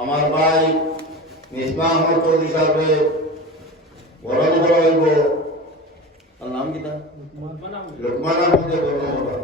আমার ভাই মিসবাহ চৌধুরী সাহেবের বরণ করা হইব। তার নাম কি? লোকমান আহমদে বরণ করা।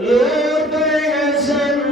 Lord,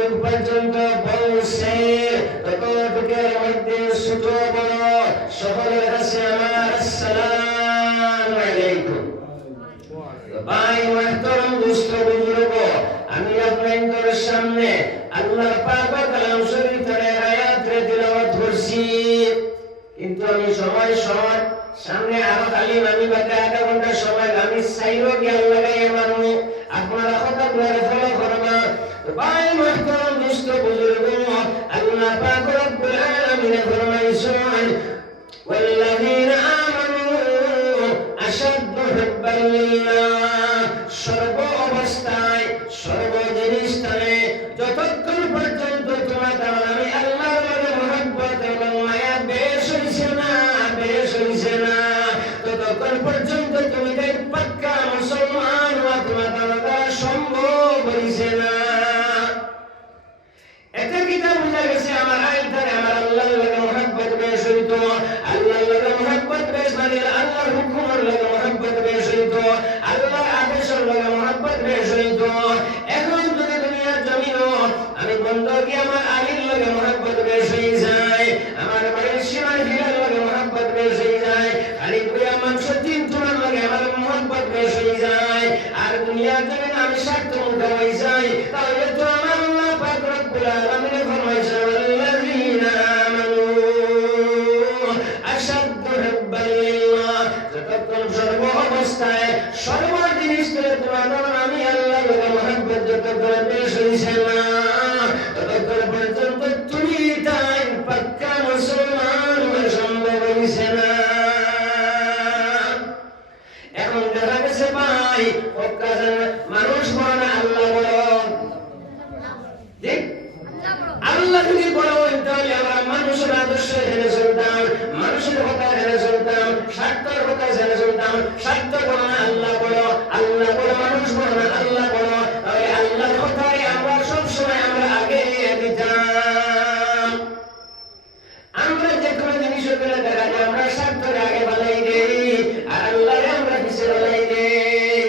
যতটুকু পর্যন্ত বলছে ততটুকুর মধ্যে ছোট বড় সকলের কাছে আমার আসসালামু আলাইকুম। ভাই মাহতারাম দোস্ত বুজুর্গ, আমি আপনাদের সামনে আল্লাহ পাকের কালাম শরীফের আয়াত তিলাওয়াত করছি, কিন্তু আমি সময় শর্ট, সামনে আরো খালি আমি বাকি আধা ঘন্টা সময় আমি চাইরো জ্ঞান লাগাই মারবো, আপনারা কথাগুলো ফলো করবা। ভাই মাহতারাম দোস্ত বুজুর্গ, আল্লাহ পাক রব্বুল আলামিন ফরমাইছেন ওয়াল্লাযীনা আমানু আশাদ্দু হুব্বান লিল্লাহ, সর্ব অবস্থায় সর্ব জিনিসস্থানে যতক্ষণ পর্যন্ত তোমার আমি আল্লাহর লগে মহব্বত এবং মায়া বেশ হইছে না ততক্ষণ পর্যন্ত তুমি পাক্কা মুসলমান হওয়া তোমার দ্বারা সম্ভব হইছে না। এটা কিতাব বুঝা গেছে আমার আইনটারে আমার আল্লাহর লগে মহব্বত বেশ হইতো, আল্লাহর লগে মহব্বত বেশ মানে আল্লাহর হুকুমের লগে মহব্বত বেশ হইতো, আল্লাহর আদেশের লগে মহব্বত বেশ হইতো। এখন যদি দুনিয়ার জমিনও আমি বন্ধকি আমার আলীর লগে মহব্বত বেশ হয়ে যায়, আমার বাড়ির সীমার হিলার লগে মহব্বত বেশ হয়ে যায়, আলী প্রিয়া মাংস তিন তোমার লগে আমার মহব্বত বেশ হয়ে যায়, আর দুনিয়ার জমিন আমি স্বার্থ মুক্ত হয়ে যাই, তাহলে তো আমার আল্লাহ পাক রব্বুল আলামিন ফরমাইছেন ওয়াল্লাযীনা আমানু আশাদ্দু হুব্বান লিল্লাহ, যতক্ষণ সর্ব অবস্থায় সর্ব জিনিসকে তোমার আমি আল্লাহর লগে মহব্বত যতক্ষণ বেশ হইছে না ততক্ষণ পর্যন্ত তুমি তাই পাক্কা মুসলমান হওয়া সম্ভব হইছে না। এখন দেখা গেছে ভাই মানুষ বড় না আল্লাহ বড়, ঠিক? আল্লাহ যদি বড় হইত তাহলে আমরা মানুষের আদর্শ হেরে চলতাম, মানুষের কথা হেরে চলতাম, স্বার্থের কথা হেরে চলতাম। স্বার্থ বড় না আল্লাহ বড়, আল্লাহ বড় মানুষ বড় না আল্লাহ বড়, তাহলে আল্লাহর কথাই আমরা সবসময় আমরা আগে দিতাম। আমরা যে কোনো জিনিস করে দেখা যায় আমরা স্বার্থের আগে বালাই দেই আর আল্লাহরে আমরা পিছিয়ে বালাই দেই।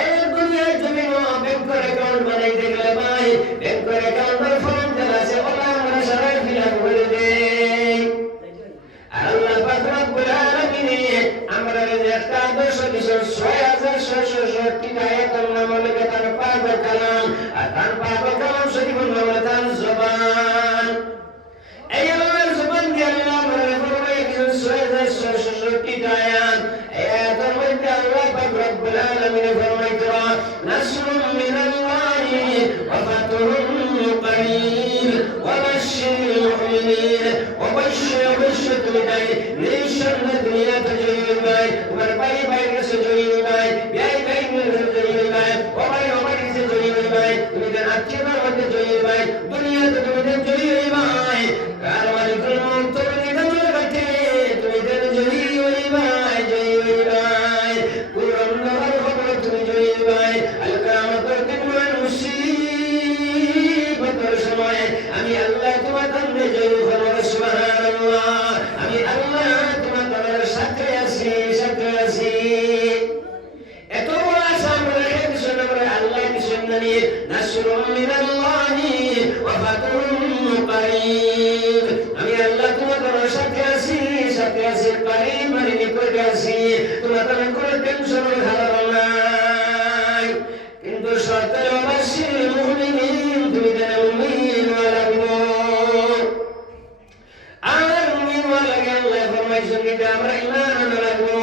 এই দুনিয়ার জমিন ব্যাংকের অ্যাকাউন্ট বানাইতে গেলে ভাই ব্যাংকের অ্যাকাউন্টের ফর্ম দেওয়া আছে ওটা আমরা সবাই ফিল আপ করে দেই। আর আল্লাহ পাক রব্বুল আলামিন আমরা একটা আদর্শ দিয়েছেন 6660 আয়াতের নাম হলো তার পাক কালাম, আর তার পাক কালাম শরীফের নাম হলো তার জবান। এই আল্লাহর জবান দিয়ে আল্লাহ আমরা ফরমাইছেন 6660 আয়াত, এই আয়াতের মধ্যে আল্লাহ পাক রব্বুল আলামিন ফরমাইছেন নাসরুম মিনাল্লাহি ওয়া ফাতহুন করিব ওয়া বাশশিরিল মুমিনিন ওয়া বাশশির তুমিদাই নিঃসন্দেহে দুনিয়াতে জয়ী ভাই তোমার ভাই ভাই কাছে জয়ী ভাই ভাই ভাই কাছে জয়ী ভাই ও ভাই ও ভাই কাছে জয়ী ভাই তুমি যে আত্মীয়তার মধ্যে জয়ী ভাই দুনিয়াতে তুমি জয়ী ভাই কার মালিকুল মুলক তুমি গামলা কাটে তুমি জয়ী ভাই জয়ী ভাই কুরআন নবর খবর তুমি জয়ী ভাই আল কিয়ামতের দিন মুসিবতের সময় আমি আল্লাহ তোমার সামনে জয়ী খবর সুবহানাল্লাহ, আমি আল্লাহ তোমার দরবারে সাথে আছি সাথে আছি। এত বড় আশা আমরা রেখে দিছেন আমরা আল্লাহ দিছেন জানি নাসরুম মিনাল্লাহি ওয়া ফাতহুন করিব, আমি আল্লাহ তোমার দরবারে সাথে আছি করিব মানে নিকটে আছি, তোমার কোনো টেনশন হারাবো নাই। কিন্তু শর্ত অবশ্যই মুমিনিন তুমি যেন মুমিন লাগবো, আর মুমিন লাগে আল্লাহ ফরমাইছেন যে আমরা ঈমান রাখবো,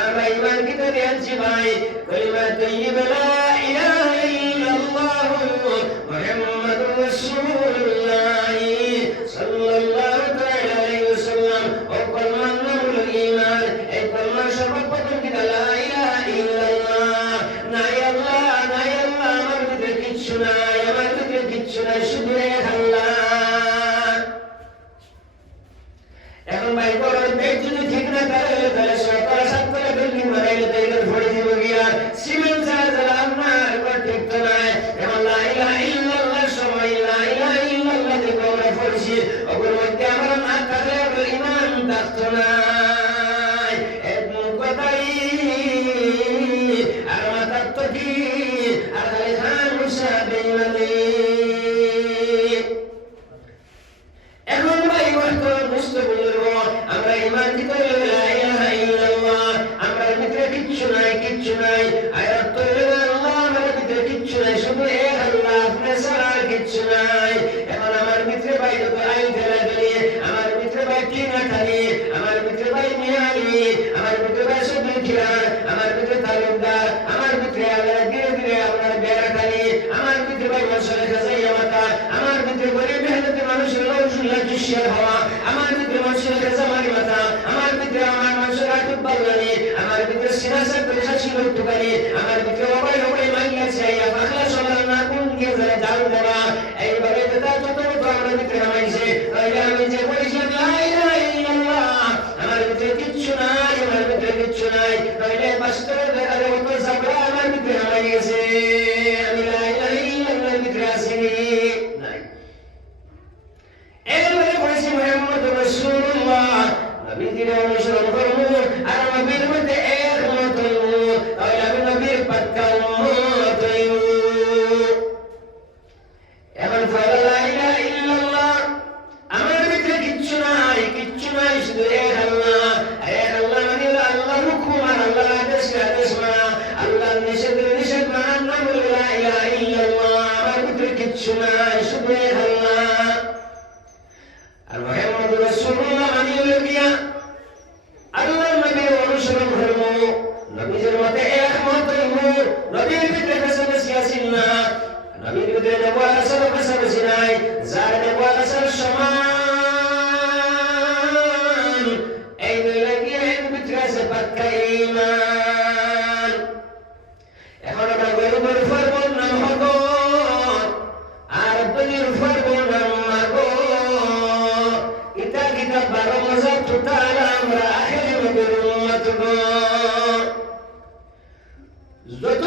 আমরা ঈমান কি করে আনছি ভাই কালিমা তাইয়্যিবা লা ইলাহা ইল্লাল্লাহ মুহাম্মাদুর রাসূলুল্লাহ সাল্লাল্লাহু তাআলা আলাইহি ওয়াসাল্লাম ও কলমার নাম হলো ঈমান। এই কলমার সর্বপ্রথম কি লা ইলাহা ইল্লাল্লাহ, নাই আল্লাহ আমার ভিতরে কিচ্ছু নাই, আমার ভিতরে কিচ্ছু নাই শুধু এক আল্লাহ। এখন ভাই বড় পেট যদি ঠিক না তাহলে তাহলে সরকার সাতটা বিল্ডিং বানাইলে তাইলে ভরে দিব গিয়া সিমেন্ট ছাড়া আমার ঠিক তো নাই। এখন লা ইলাহা ইল্লাল্লাহ সময় লা ইলাহা ইল্লাল্লাহ খালি, আমার ভিতরে ভাই মিয়ালি, আমার ভিতরে ভাই সবুজ খিলার, আমার ভিতরে তালুকদার, আমার ভিতরে আল্লাহ ধীরে ধীরে আপনার বেড়া খালি, আমার ভিতরে ভাই মশলা খাজাইয়া মাতা, আমার ভিতরে গরিব মেহনতি মানুষের লৌসুল্লাহ জুসিয়ার হওয়া, আমার ভিতরে মশলা খাজা মারি মাতা, আমার ভিতরে আমার মানুষের আটুক বাল্লানি, আমার ভিতরে সিনাসার পয়সা ছিল টুকানি, আমার ভিতরে ওবাই ওবাই মাইয়া চাইয়া পাখলা সবার না কোন গিয়ে যারা জাল দেওয়া, এইভাবে তার যত আমার ভিতরে নামাইছে, তাইলে আমি যে বলেছিলাম লা ইলাহা ইল্লাল্লাহ, আমার ভিতরে কিচ্ছু নাই, আমার ভিতরে কিচ্ছু নাই, তাইলে বাস্তবে দেখা যাবে কত সাবরা আমার ভিতরে নামাই গেছে, আমি লা ইলাহা ইল্লাল্লাহ ভিতরে আসিনি নাই। এবারে বলেছি মুহাম্মদুর রাসূলুল্লাহ, নবীর অনুসরণ করব আর নবীর মধ্যে একমত হইব, তাহলে আমি নবীর পাক্কা উম্মত হইব। এখন লা ইলাহা ইল্লাল্লাহ, আমার ভিতরে কিচ্ছু নাই, কিচ্ছু নাই, শুধু এক আল্লাহ, এক আল্লাহ মানে আল্লাহর হুকুম আর আল্লাহর আদেশ মানা, আল্লাহর নিষেধ মানা, নাম হলো লা ইলাহা ইল্লাল্লাহ, আমার ভিতরে কিচ্ছু নাই, শুধু এক আল্লাহ। আর মুহাম্মদুর রাসূলুল্লাহ মানে হলো গিয়া আল্লাহর নবীর অনুসরণ করব, নবীর মতে একমত হইব, নবীর ভিতরে কাছাকাছি আসিল না, নবীর ভিতরে নেওয়ার আসল কাছাকাছি নাই, যার নেওয়ার আসল সমান, এই দুই লাগিয়ে এর ভিতরে আছে পাক্কা ঈমান। এখন আমরা গরিবের উপর নাম হব আর ধনীর উপর নাম মাগো, ইতা কিতা বারো মজা টোটাল আমরা আখেরি নবীর উম্মত গো। যত